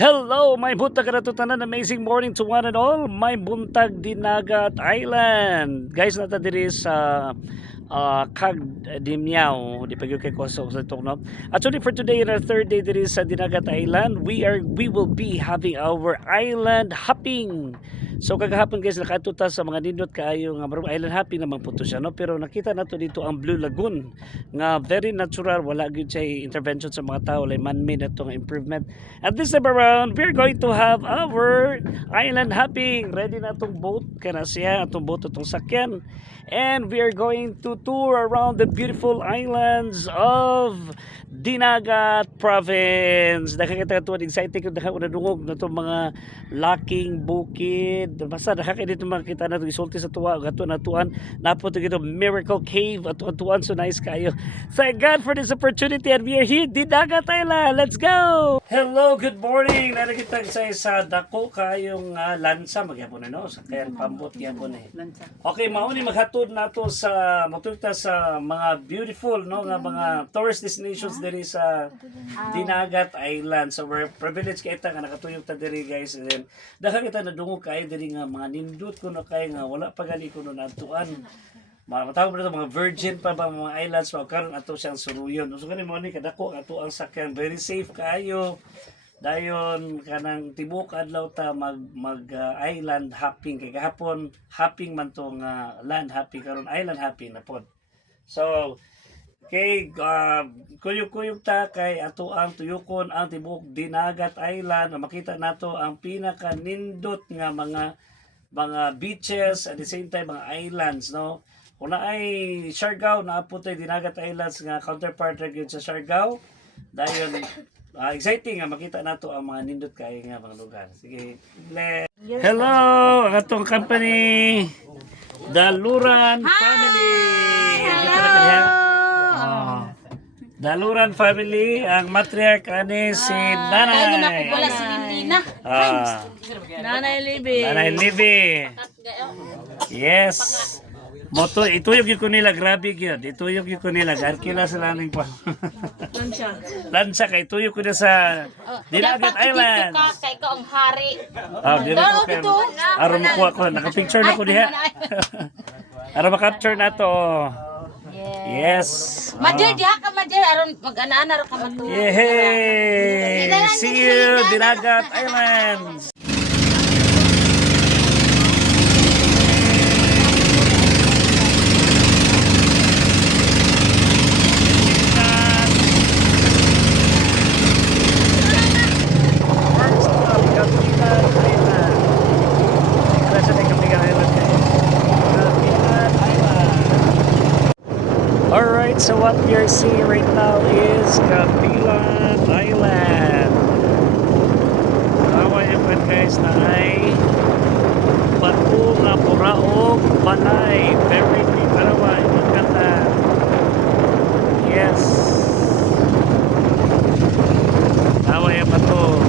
Hello, my buntag karatutanan, amazing morning to one and all. My buntag Dinagat Island. Guys, nata diri sa Kag Dimyao, di pagyo kay Kosog sa Tokno. Actually for today, in our third day diri sa Dinagat Island, we will be having our island hopping. So kagahapon guys, nakatuta sa mga nindot kaayo nga marong island hopping naman po to siya, no? Pero nakita nato dito ang Blue Lagoon nga very natural, wala gyud say intervention sa mga tao, like man-made na nga improvement. At this time around, we're going to have our island hopping. Ready na itong boat, kana siya, itong boat, itong sakyan. And we are going to tour around the beautiful islands of Dinagat Province. Nakakita ito, excited ko, nakakadungog na itong mga laking bukid. Basta nakakita dito makita na itong isulti sa tuwa, gato na tuwan. Napunta dito, Miracle Cave, at tuwan, so nice kayo. Thank God for this opportunity and we are here, Dinagat Island. Let's go! Hello, good morning. Nakikita sa dako kayong lansa, magyapon na no? Sa kayang pambot, yapon eh. Okay, mauni maghatod na to sa matulta sa mga beautiful no nga mga tourist destinations diri sa Dinagat Island. So we're privileged kay ta nga nakatuyok ta diri guys. And then daghang kita nadungog kay diri nga mga nindot kuno kay nga wala pa gali kuno natuan. Matawag na mga virgin pa ba mga islands pa karon ato siyang suruyon. So kani mo ni kadako ato ang sakyan, very safe kayo. Dayon kanang tibok adlaw ta mag island hopping kay gahapon hopping man tong land hopping karon island hopping na pod. So kay kuyog-kuyog ta kay ato ang tuyokon ang tibok Dinagat Island, makita nato ang pinaka nindot nga mga beaches at the same time mga islands no. Una ay Siargao, naaputay Dinagat Islands nga counterpart ra gyud sa Siargao. Dayon exciting nga makita nato ang mga nindot kay nga mga lugar. Sige. Hello, ang atong company Daluran Family. Hello. Daluran Family, ang matriarch ani si Nanay. Wala si Lindina. Nanay Libby. Nanay Libby. Yes. Moto ituyog ko nila, grabe gyud. Ituyog ko nila, arkila sa laning pa. Lansa kay ituyog ko na sa Dinagat Island. Kay ko ang hari. Dito ko. Aron mo ko, naka-picture na ko diha. Aron ma-capture na to. Yes. Madyer diha ka madyer aron mag-ana-ana ra ka matu. Yay! See you Dinagat Islands. Alright, so what we are seeing right now is Kapilan Island. Tawa yung guys na ay bato nga puraog balay. Very big tarawa yung magkata. Yes. Tawa yung bato.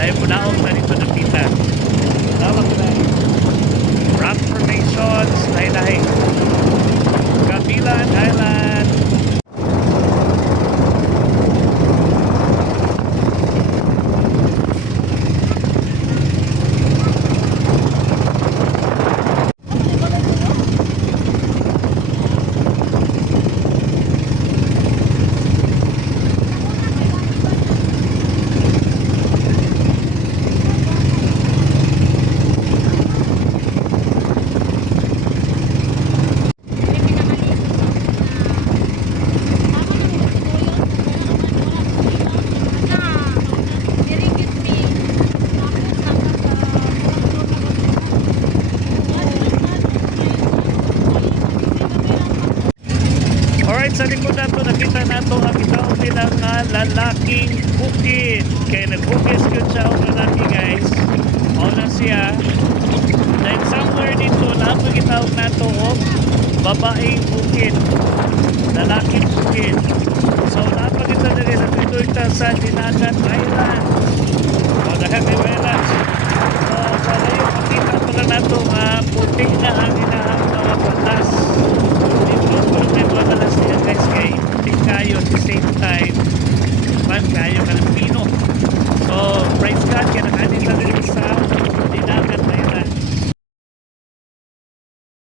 Dahil punaog na dito nakita. Tawag na. Rock formations, lahi-lahi. Kabilan Island. Alright, sa likod na to, nakita na to ang itawag nilang lalaking bukid. Kaya nagbukis yun siya ang lalaki guys. O na siya. Then somewhere dito, napag itawag na to o babaeng bukid. Lalaking bukid. So napag ito na rin, napito ito sa Dinagat Island. O Dinagat Island. So sa ngayon, makita ko na nato puti na ang inahang mga batas. May mga balas niya guys kay puti kayo at the same time man kayo ka ng pino. So praise God kaya nakanin na rin sa Dinagat